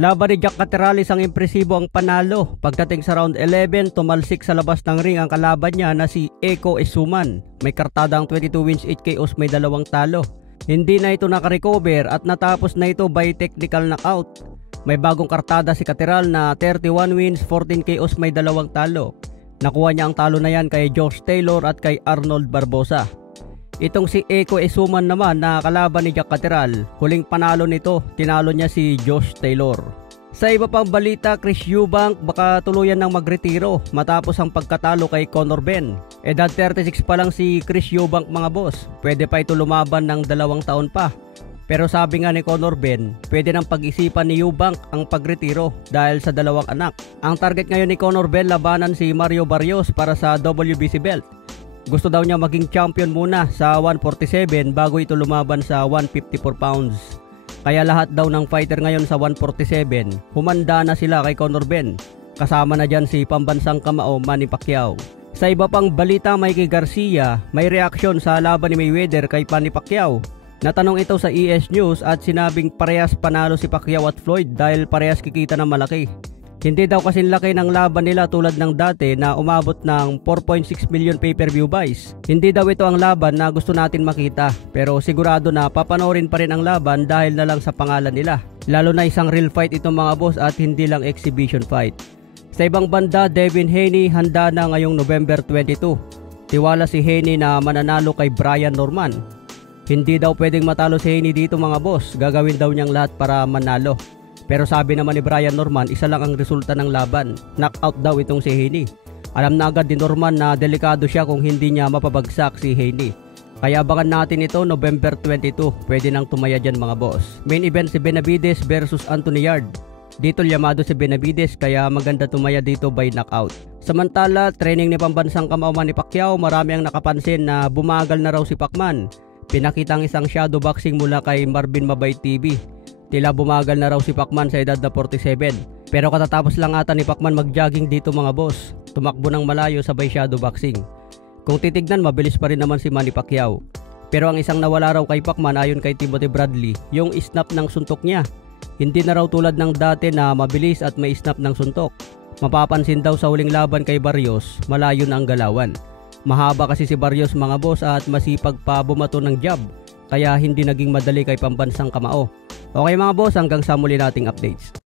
Laban ni Jack Catterales ang impresibo ang panalo. Pagdating sa round 11, tumalsik sa labas ng ring ang kalaban niya na si Eko Esuman. May kartada ang 22 wins, 8 KOs, may 2 talo. Hindi na ito nakarecover at natapos na ito by technical knockout. May bagong kartada si Catterales na 31 wins, 14 KOs, may 2 talo. Nakuha niya ang talo na yan kay Josh Taylor at kay Arnold Barbosa. Itong si Eko Esuman naman na kalaban ni Jack Catterales, huling panalo nito, tinalo niya si Josh Taylor. Sa iba pang balita, Chris Eubank baka tuluyan ng magretiro matapos ang pagkatalo kay Conor Benn. Edad 36 pa lang si Chris Eubank mga boss, pwede pa ito lumaban ng 2 taon pa. Pero sabi nga ni Conor Benn, pwede nang pag-isipan ni Eubank ang pagretiro dahil sa 2 anak. Ang target ngayon ni Conor Benn labanan si Mario Barrios para sa WBC belt. Gusto daw niya maging champion muna sa 147 bago ito lumaban sa 154 pounds. Kaya lahat daw ng fighter ngayon sa 147, humanda na sila kay Conor Benn. Kasama na dyan si pambansang kamao Manny Pacquiao. Sa iba pang balita, Mikey Garcia may reaksyon sa laban ni Mayweather kay Manny Pacquiao. Natanong ito sa ES News at sinabing parehas panalo si Pacquiao at Floyd dahil parehas kikita ng malaki. Hindi daw kasing laki ng laban nila tulad ng dati na umabot ng 4.6 million pay-per-view buys. Hindi daw ito ang laban na gusto natin makita, pero sigurado na papanoorin pa rin ang laban dahil na lang sa pangalan nila. Lalo na isang real fight itong mga boss at hindi lang exhibition fight. Sa ibang banda, Devin Haney handa na ngayong November 22. Tiwala si Haney na mananalo kay Brian Norman. Hindi daw pwedeng matalo si Haney dito mga boss, gagawin daw niyang lahat para manalo. Pero sabi naman ni Brian Norman, isa lang ang resulta ng laban. Knockout daw itong si Haney. Alam na agad ni Norman na delikado siya kung hindi niya mapabagsak si Haney. Kaya abangan natin ito November 22. Pwede nang tumaya dyan mga boss. Main event si Benavides versus Anthony Yard. Dito yamado si Benavides kaya maganda tumaya dito by knockout. Samantala, training ni pambansang kamao Manny Pacquiao, marami ang nakapansin na bumagal na raw si Pacman. Pinakita ang isang shadow boxing mula kay Marvin Mabay TV. Tila bumagal na raw si Pacman sa edad na 47. Pero katatapos lang ata ni Pacman mag-jogging dito mga boss. Tumakbo ng malayo sabay shadow boxing. Kung titignan, mabilis pa rin naman si Manny Pacquiao. Pero ang isang nawala raw kay Pacman ayon kay Timothy Bradley, yung snap ng suntok niya. Hindi na raw tulad ng dati na mabilis at may snap ng suntok. Mapapansin daw sa huling laban kay Barrios, malayo na ang galawan. Mahaba kasi si Barrios mga boss at masipag pa bumato ng jab. Kaya hindi naging madali kay pambansang kamao. Okay mga boss, hanggang sa muli nating updates.